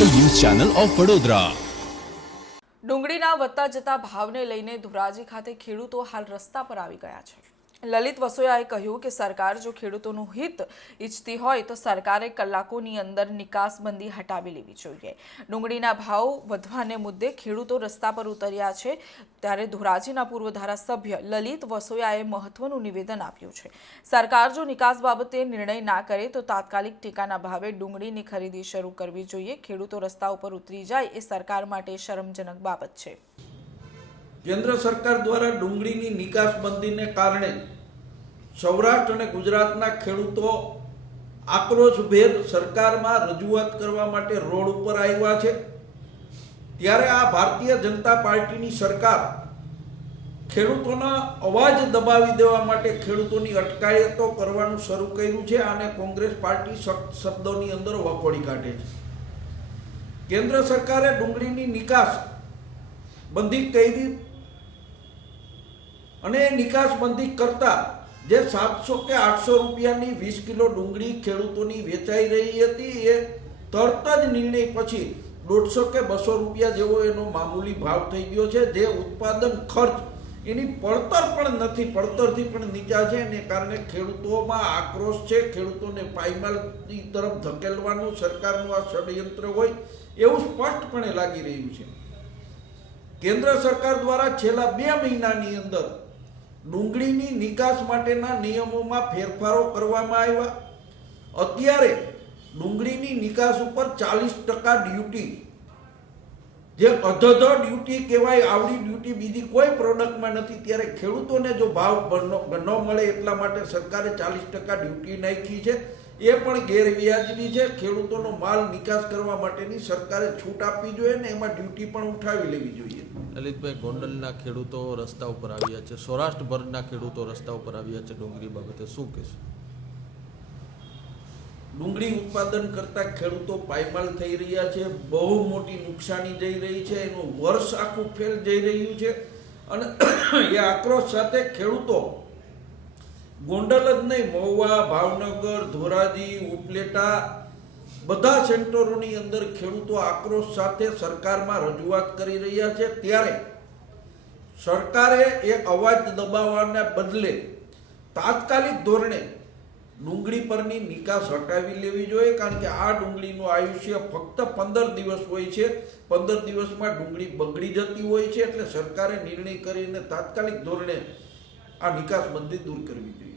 Channel of Vadodara. ડુંગળીના વધતા જતા ભાવને લઈને ધોરાજી ખાતે ખેડૂતો હાલ રસ્તા પર આવી ગયા છે. લલિત વસોયાએ કહ્યું કે સરકાર જો ખેડૂતોનું હિત ઈચ્છતી હોય તો સરકારે કલાકોની અંદર નિકાસબંધી હટાવી લેવી જોઈએ. ડુંગળીના ભાવ વધવાને મુદ્દે ખેડૂતો રસ્તા પર ઉતર્યા છે. ત્યારે ધોરાજીના પૂર્વ ધારાસભ્ય લલિત વસોયાએ મહત્વનું નિવેદન આપ્યું છે. સરકાર જો નિકાસ બાબતે નિર્ણય ના કરે તો તાત્કાલિક ટેકાના ભાવે ડુંગળીની ખરીદી શરૂ કરવી જોઈએ. ખેડૂતો રસ્તા ઉપર ઉતરી જાય એ સરકાર માટે શરમજનક બાબત છે. કેન્દ્ર સરકાર દ્વારા ડુંગળીની નિકાસબંધીને કારણે સૌરાષ્ટ્ર અને ગુજરાતના ખેડૂતો આક્રોશભેર સરકારમાં રજૂઆત કરવા માટે રોડ ઉપર આવ્યા છે. ત્યારે આ ભારતીય જનતા પાર્ટીની સરકાર ખેડૂતોના અવાજ દબાવી દેવા માટે ખેડૂતોની અટકાયતો કરવાનું શરૂ કર્યું છે અને કોંગ્રેસ પાર્ટી સખ્ત શબ્દોની અંદર વખોડી કાઢે છે. કેન્દ્ર સરકારે ડુંગળીની નિકાસ બંધી કરી અને નિકાસબંધી કરતા જે સાતસો કે આઠસો રૂપિયાની વીસ કિલો ડુંગળી ખેડૂતોની વેચાઈ રહી હતી, એ તરત જ નિર્ણય પછી દોઢસો કે બસો રૂપિયા જેવો એનો મામૂલી ભાવ થઈ ગયો છે. જે ઉત્પાદન ખર્ચ એની પડતર પણ નથી, પડતરથી પણ નીચા છે એને કારણે ખેડૂતોમાં આક્રોશ છે. ખેડૂતોને પાયમાલની તરફ ધકેલવાનું સરકારનું આ ષડયંત્ર હોય એવું સ્પષ્ટપણે લાગી રહ્યું છે. કેન્દ્ર સરકાર દ્વારા છેલ્લા બે મહિનાની અંદર ડુંગળીની નિકાસ માટેના નિયમોમાં ફેરફારો કરવામાં આવ્યા. અત્યારે ડુંગળીની નિકાસ ઉપર ચાલીસ ટકા ડ્યુટી. જે અધધ ડ્યુટી કહેવાય, આવડી ડ્યુટી બીજી કોઈ પ્રોડક્ટમાં નથી. ત્યારે ખેડૂતોને જો ભાવ ન મળે એટલા માટે સરકારે ચાલીસ ટકા ડ્યુટી નાખી છે. એ પણ ગેરવ્યાજબી છે. ખેડૂતોનો માલ નિકાસ કરવા માટેની સરકારે છૂટ આપવી જોઈએ ને એમાં ડ્યુટી પણ ઉઠાવી લેવી જોઈએ. લલિતભાઈ ગોંડલના ખેડૂતો રસ્તા ઉપર આવ્યા છે. સૌરાષ્ટ્રભરના ખેડૂતો રસ્તા ઉપર આવ્યા છે ડુંગળી બાબતે શું કહેશો? ડુંગળી ઉત્પાદન કરતા ખેડૂતો પાયમાલ થઈ રહ્યા છે. બહુ મોટી નુકસાની જઈ રહી છે. એનું વર્ષ આખું ફેલ જઈ રહ્યું છે. અને એ આક્રોશ સાથે ખેડૂતો ગોંડલ જ નહીં, મહુવા, ભાવનગર, ધોરાજી, ઉપલેટા બધા સેન્ટરોની અંદર ખેડૂતો આક્રોશ સાથે સરકારમાં રજૂઆત કરી રહ્યા છે. ત્યારે સરકારે એક અવાજ દબાવવાના બદલે તાત્કાલિક ધોરણે ડુંગળી પરની નિકાસ હટાવી લેવી જોઈએ, કારણ કે આ ડુંગળીનું આયુષ્ય ફક્ત પંદર દિવસ હોય છે. પંદર દિવસમાં ડુંગળી બગડી જતી હોય છે, એટલે સરકારે નિર્ણય કરીને તાત્કાલિક ધોરણે આ નિકાસબંધી દૂર કરવી જોઈએ.